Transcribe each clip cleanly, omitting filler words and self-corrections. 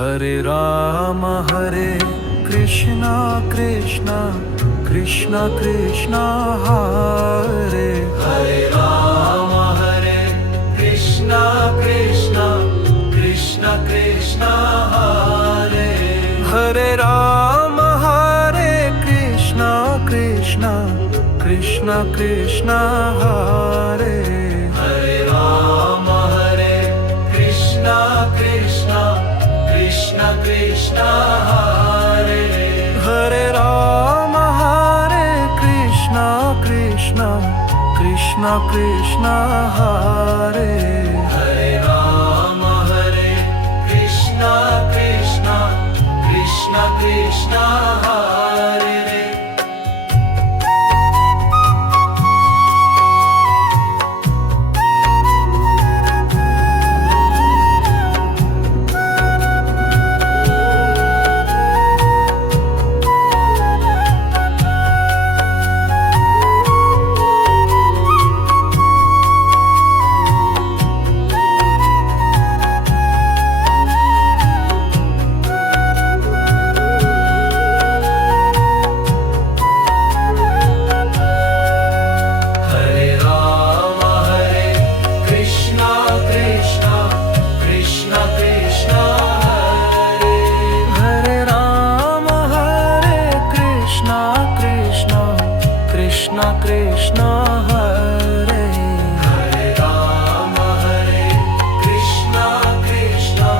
Hare Ram Krishna Krishna Krishna Krishna Hare Hare Ram Krishna Krishna Krishna Krishna Hare Hare Ram Krishna Krishna Krishna Krishna Hare Hare Ram Krishna Krishna Krishna Krishna Hare Hare Ram Krishna Krishna Krishna Krishna Hare Hare Ram Krishna Krishna Krishna Krishna Hare Krishna Krishna Hare Hare Ram Krishna Krishna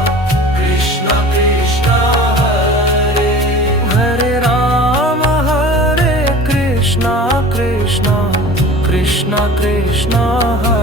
Krishna Krishna Hare Hare Ram Krishna Krishna Krishna Krishna